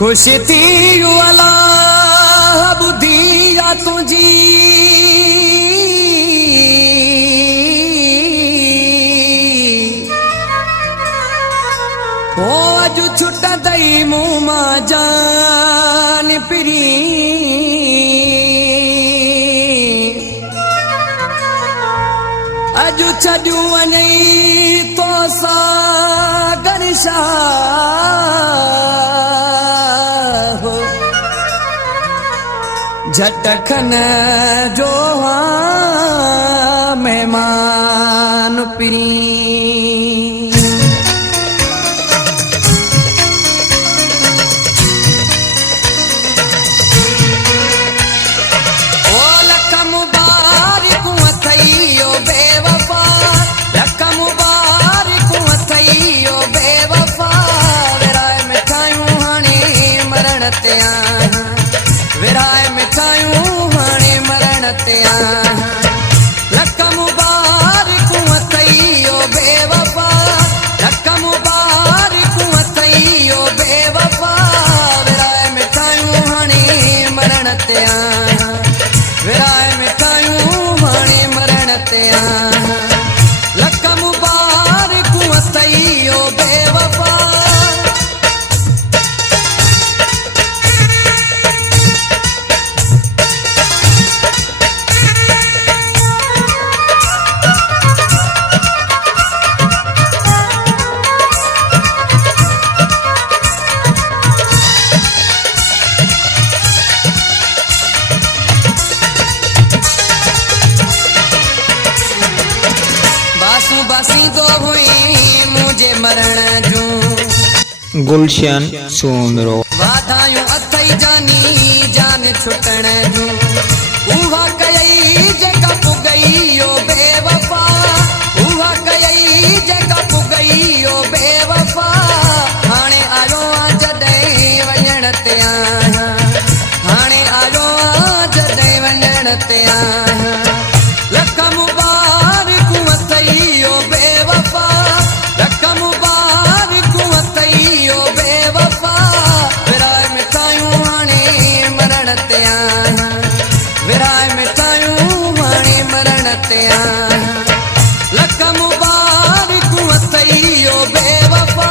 खुश थी अलाह बुधिया तुझी ओ अजु छुट दई मुँह मां जान पिरी अजु छॾियूं वञई तो सागर शाह झटखन जो मेहमान पिरी विराय मिठायूं हाणे मरण ते लख मुबारकूं अथई ओ बेवफा लख मुबारकूं अथई ओ बेवफा विराय मिठायूं हाणे मरण ते विराय मिठायूं हाणे मरण ते लख मुबारकूं अथई ओ बेवफा बासीदो हुई मुझे मरण जूं गुलशन सोमरो वाधायूं अथई जानी जान छुटण जूं उहा कयई जेका पुगई ओ बेवफा उहा कयई जेका पुगई ओ बेवफा हाणे आयो आ जॾहिं वञण ते हाणे आयो आ जॾहिं वञण ते लख मुबारकूं अथई ओ बेवफा लख मुबारकूं अथई ओ बेवफा विराय मिठायूं हाणे मरण ते विराय मिठायूं हाणे मरण ते लख मुबारकूं अथई ओ बेवफा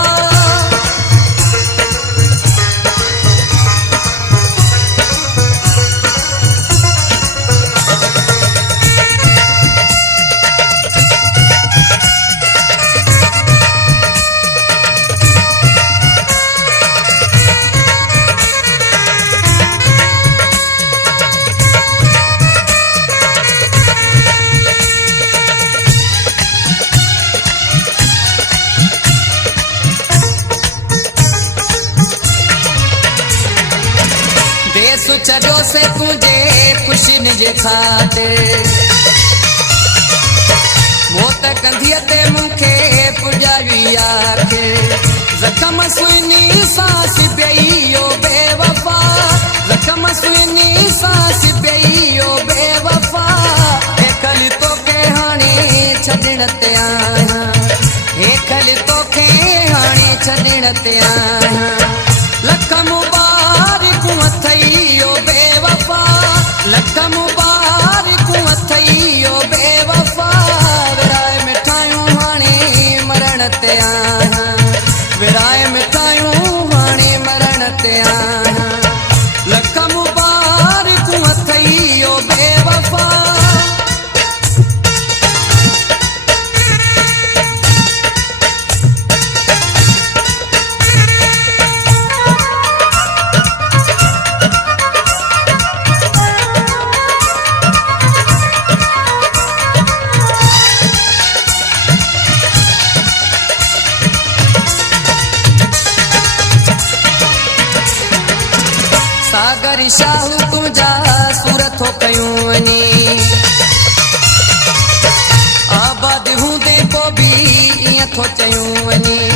देश छॾियो से तुझे ख़ुशियुनि जे खातिर मौत कंधीअ ते मूंखे पुॼावी आख़िर ज़ख़्म सुहिनी सांस पियई ओ बेवफा ज़ख़्म सुहिनी सांस पियई ओ बेवफा हे ख़ाली तोखे हाणे छॾण ते हे ख़ाली तोखे हाणे छॾण ते लख मुबारकूं अथई ओ बेवफा लख मुबारकूं अथई ओ बेवफा विराय मिठायूं हाणे मरण ते विराय मिठायूं हाणे मरण ते लख मुबारकूं अथई ओ बेवफा सागर शाहू तुंहिंजा सुर थो कयूं वञी आबाद हूंदे पोइ बि ईअं थो चयूं वञी